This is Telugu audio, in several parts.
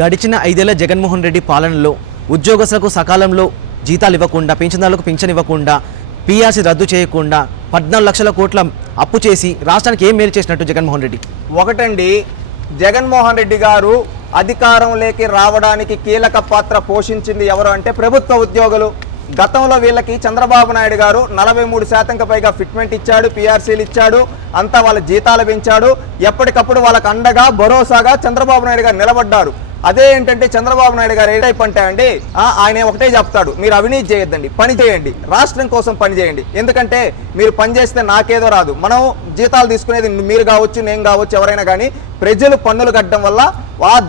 గడిచిన 5 ఏళ్ల జగన్మోహన్ రెడ్డి పాలనలో ఉద్యోగస్తులకు సకాలంలో జీతాలు ఇవ్వకుండా, పింఛన్దారులకు పింఛన్ ఇవ్వకుండా, పీఆర్సీ రద్దు చేయకుండా 14 లక్షల కోట్ల అప్పు చేసి రాష్ట్రానికి ఏం మేలు చేసినట్టు జగన్మోహన్ రెడ్డి? ఒకటండి, జగన్మోహన్ రెడ్డి గారు అధికారంలోకి రావడానికి కీలక పాత్ర పోషించింది ఎవరు అంటే ప్రభుత్వ ఉద్యోగులు. గతంలో వీళ్ళకి చంద్రబాబు నాయుడు గారు 43% పైగా ఫిట్మెంట్ ఇచ్చాడు, పీఆర్సీలు ఇచ్చాడు, అంతా వాళ్ళ జీతాలు పెంచాడు. ఎప్పటికప్పుడు వాళ్ళకు అండగా భరోసాగా చంద్రబాబు నాయుడు గారు నిలబడ్డారు. అదే ఏంటంటే చంద్రబాబు నాయుడు గారు ఏ టైప్ అంటే అండి, ఆయన ఒకటే చెప్తాడు, మీరు అవినీతి చేయొద్దండి, పని చేయండి, రాష్ట్రం కోసం పని చేయండి. ఎందుకంటే మీరు పని చేస్తే నాకేదో రాదు, మనం జీతాలు తీసుకునేది మీరు కావచ్చు, నేను కావచ్చు, ఎవరైనా కానీ ప్రజలు పన్నులు కట్టడం వల్ల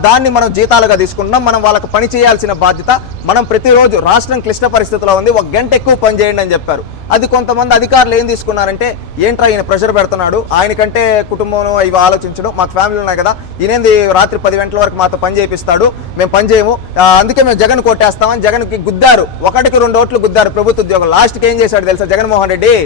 దాన్ని మనం జీతాలుగా తీసుకుంటున్నాం. మనం వాళ్ళకి పని చేయాల్సిన బాధ్యత. మనం ప్రతిరోజు రాష్ట్రం క్లిష్ట పరిస్థితిలో ఉంది, 1 గంట ఎక్కువ పని చేయండి అని చెప్పారు. అది కొంతమంది అధికారులు ఏం తీసుకున్నారంటే, ఏంట్రా ఈయన ప్రెషర్ పెడుతున్నాడు, ఆయనకంటే కుటుంబం ఇవి ఆలోచించడం, మాకు ఫ్యామిలీ ఉన్నాయి కదా, ఈయనేంది రాత్రి 10 గంటల వరకు మాతో పని చేపిస్తాడు, మేము పని చేయము, అందుకే మేము జగన్ కొట్టేస్తామని జగన్కి గుద్దారు. 1కి 2 ఓట్లు గుద్దారు ప్రభుత్వ ఉద్యోగులు. లాస్ట్కి ఏం చేశాడు తెలుసా జగన్మోహన్ రెడ్డి?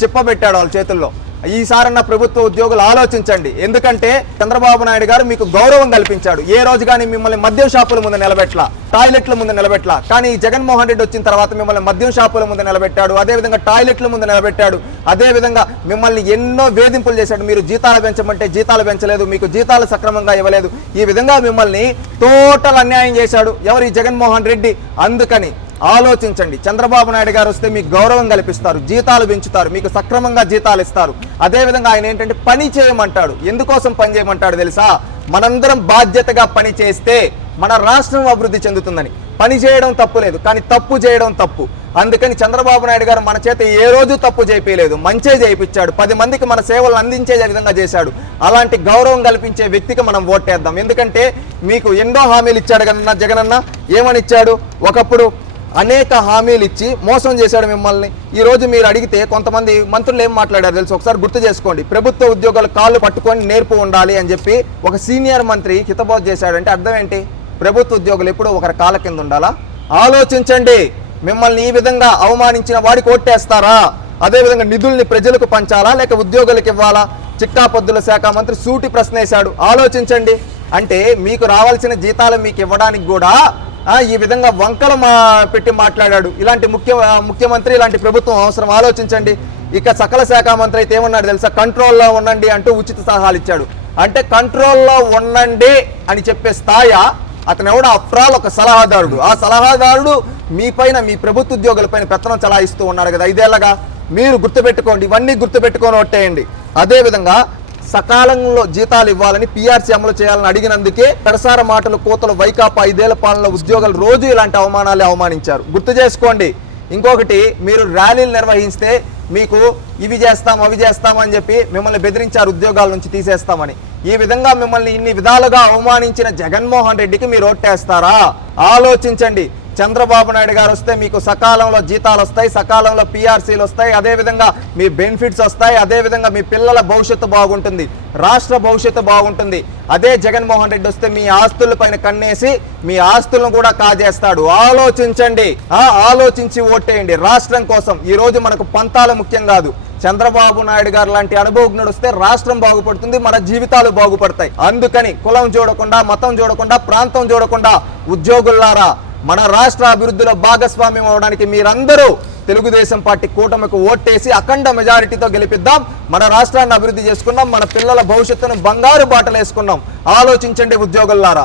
చిప్పబెట్టాడు వాళ్ళ చేతుల్లో. ఈసారన్న ప్రభుత్వ ఉద్యోగులు ఆలోచించండి. ఎందుకంటే చంద్రబాబు నాయుడు గారు మీకు గౌరవం కల్పించాడు. ఏ రోజు కానీ మిమ్మల్ని మద్యం షాపుల ముందు నిలబెట్టలా, టాయిలెట్ల ముందు నిలబెట్టలా. కానీ జగన్మోహన్ రెడ్డి వచ్చిన తర్వాత మిమ్మల్ని మద్యం షాపుల ముందు నిలబెట్టాడు, అదేవిధంగా టాయిలెట్ల ముందు నిలబెట్టాడు, అదేవిధంగా మిమ్మల్ని ఎన్నో వేధింపులు చేశాడు. మీరు జీతాలు పెంచమంటే జీతాలు పెంచలేదు, మీకు జీతాలు సక్రమంగా ఇవ్వలేదు. ఈ విధంగా మిమ్మల్ని టోటల్ అన్యాయం చేశాడు ఎవరు? ఈ జగన్మోహన్ రెడ్డి. అందుకని ఆలోచించండి. చంద్రబాబు నాయుడు గారు వస్తే మీకు గౌరవం కల్పిస్తారు, జీతాలు పెంచుతారు, మీకు సక్రమంగా జీతాలు ఇస్తారు. అదేవిధంగా ఆయన ఏంటంటే పని చేయమంటాడు. ఎందుకోసం పని చేయమంటాడు తెలుసా? మనందరం బాధ్యతగా పని చేస్తే మన రాష్ట్రం అభివృద్ధి చెందుతుందని. పని చేయడం తప్పు లేదు, కానీ తప్పు చేయడం తప్పు. అందుకని చంద్రబాబు నాయుడు గారు మన చేత ఏ రోజు తప్పు చేయించలేదు, మంచే చేయించాడు. 10 మందికి మన సేవలు అందించే విధంగా చేశాడు. అలాంటి గౌరవం కల్పించే వ్యక్తికి మనం ఓటేద్దాం. ఎందుకంటే మీకు ఎన్నో హామీలు ఇచ్చాడు కదన్నా జగనన్న. ఏమని ఇచ్చాడు? ఒకప్పుడు అనేక హామీలు ఇచ్చి మోసం చేశాడు మిమ్మల్ని. ఈ రోజు మీరు అడిగితే కొంతమంది మంత్రులు ఏం మాట్లాడారు తెలుసు? ఒకసారి గుర్తు చేసుకోండి. ప్రభుత్వ ఉద్యోగుల కాళ్ళు పట్టుకొని నేర్పు ఉండాలి అని చెప్పి ఒక సీనియర్ మంత్రి హితబోధ చేశాడంటే అర్థం ఏంటి? ప్రభుత్వ ఉద్యోగులు ఎప్పుడూ ఒకరి కాళ్ళ కింద ఉండాలా? ఆలోచించండి. మిమ్మల్ని ఈ విధంగా అవమానించిన వాడికి ఓట్టేస్తారా? అదేవిధంగా నిధుల్ని ప్రజలకు పంచాలా లేక ఉద్యోగులకు ఇవ్వాలా? చిక్కాపద్దుల శాఖ మంత్రి సూటి ప్రశ్న వేశాడు. ఆలోచించండి. అంటే మీకు రావాల్సిన జీతాలు మీకు ఇవ్వడానికి కూడా ఈ విధంగా వంకలు పెట్టి మాట్లాడాడు. ఇలాంటి ముఖ్యమంత్రి, ఇలాంటి ప్రభుత్వం అవసరం? ఆలోచించండి. ఇక సకల శాఖ మంత్రి అయితే ఏమన్నాడు తెలుసా? కంట్రోల్లో ఉండండి అంటూ ఉచిత సలహాలు ఇచ్చాడు. అంటే కంట్రోల్లో ఉండండి అని చెప్పే స్థాయి అతను ఎవడో అఫ్రాల్ ఒక సలహాదారుడు. ఆ సలహాదారుడు మీ పైన, మీ ప్రభుత్వ ఉద్యోగులపైన పెత్తనం చలాయిస్తూ ఉన్నాడు కదా 5 ఏళ్లగా. మీరు గుర్తుపెట్టుకోండి, ఇవన్నీ గుర్తుపెట్టుకొని ఓట్టేయండి. అదేవిధంగా సకాలంలో జీతాలు ఇవ్వాలని, పీఆర్సీ అమలు చేయాలని అడిగినందుకే పెడసార మాటలు, కోతలు వైకాపా 5 ఏళ్ల పాలనలో ఉద్యోగులు రోజు ఇలాంటి అవమానాలే అవమానించారు. గుర్తు చేసుకోండి. ఇంకొకటి, మీరు ర్యాలీలు నిర్వహిస్తే మీకు ఇవి చేస్తాం అవి చేస్తాం అని చెప్పి మిమ్మల్ని బెదిరించారు, ఉద్యోగాల నుంచి తీసేస్తామని. ఈ విధంగా మిమ్మల్ని ఇన్ని విధాలుగా అవమానించిన జగన్మోహన్ రెడ్డికి మీరు ఓటేస్తారా? ఆలోచించండి. చంద్రబాబు నాయుడు గారు వస్తే మీకు సకాలంలో జీతాలు వస్తాయి, సకాలంలో పీఆర్సీలు వస్తాయి, అదేవిధంగా మీ బెనిఫిట్స్ వస్తాయి, అదేవిధంగా మీ పిల్లల భవిష్యత్తు బాగుంటుంది, రాష్ట్ర భవిష్యత్తు బాగుంటుంది. అదే జగన్మోహన్ రెడ్డి వస్తే మీ ఆస్తులపైన కన్నేసి మీ ఆస్తులను కూడా కాజేస్తాడు. ఆలోచించండి. ఆలోచించి ఓటేయండి రాష్ట్రం కోసం. ఈ రోజు మనకు పంతాలు ముఖ్యం కాదు. చంద్రబాబు నాయుడు గారు లాంటి అనుభవజ్ఞుడు వస్తే రాష్ట్రం బాగుపడుతుంది, మన జీవితాలు బాగుపడతాయి. అందుకని కులం చూడకుండా, మతం చూడకుండా, ప్రాంతం చూడకుండా ఉద్యోగులారా మన రాష్ట్ర అభివృద్ధిలో భాగస్వామ్యం అవడానికి మీరందరూ తెలుగుదేశం పార్టీ కూటమికి ఓటేసి అఖండ మెజారిటీతో గెలిపిద్దాం. మన రాష్ట్రాన్ని అభివృద్ధి చేసుకుందాం, మన పిల్లల భవిష్యత్తును బంగారు బాటలు వేసుకుందాం. ఆలోచించండి ఉద్యోగులారా.